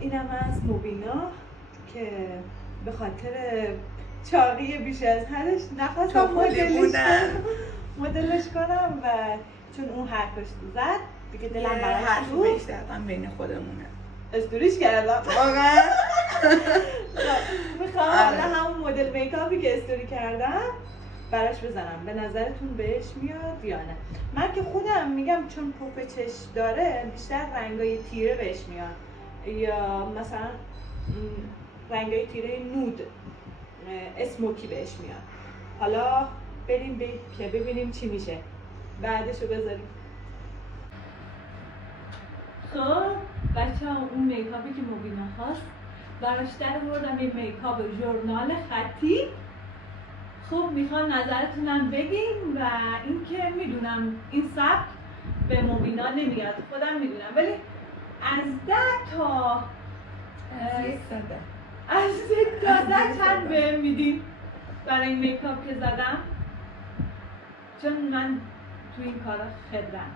اینم از مبینا که به خاطر چاقی بیش از حدش نخواستم مدلش کنم و چون اون حرفش زد دیگه دلم براش حرف بهش زدم بین خودمونه استوریش کردم واقعا. میخوام حالا همون مدل میکاپی که استوری کردم براش بزنم. به نظرتون بهش میاد یا نه؟ من که خودم میگم چون پف چشم داره بیشتر رنگای تیره بهش میاد یا مثلا رنگای تیره نود اسموکی بهش میاد. حالا بریم که ببینیم چی میشه. بعدشو بذاریم. خب بچه ها اون میکاپی که مبینا هاست براش در آوردم، این میکاپ ژورنال خطی. خب میخوام نظرتونم بگین و اینکه میدونم این سبک به مبینا نمیاد خودم میدونم، ولی از 10 تا از 1 تا 10 چند بهم میدین برای این میکاپ که زدم؟ چون من تو این کارا خبرم.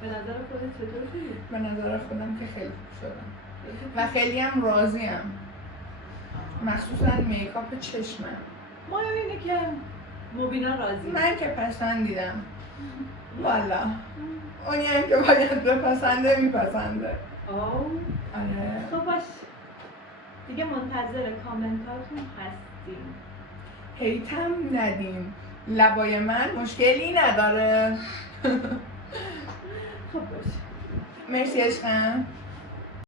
به نظر خودت چطور شدی؟ به نظر خودم که خیلی خوب شدم و خیلی هم راضیم، مخصوصا میکاپ چشمم. ما اینه که مبینا راضی. من که پسندیدم والا، اونی هم که باید بپسنده میپسنده. آره. خب باش دیگه منتظر کامنتاتون هستیم. هیتم ندیم، لبای من مشکلی نداره. خب باش. مرسی عشقم.